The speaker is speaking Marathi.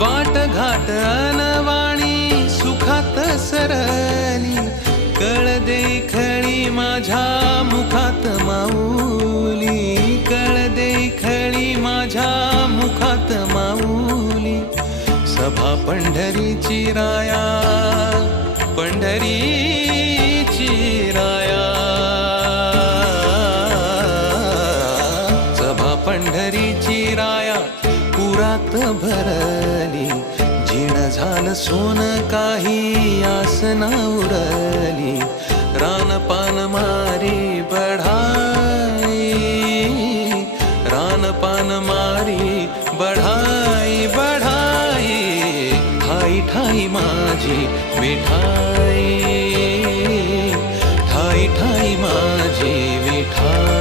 वाट घाट अनवाणी सुखात सरली, कळ देखळी माझ्या मुखात माऊली, कळ देखळी माझ्या मुखात माऊली. सभा पंढरीची राया, पंढरीची राया, सभा पंढरीची राया पुरात भरली. जीण झालं सोन काही आसना उरली, रानपान मारी बढाई, रानपान मारी बढाई बढाई. ठाई ठाई माझी विठाई, ठाई ठाई माझी विठाई.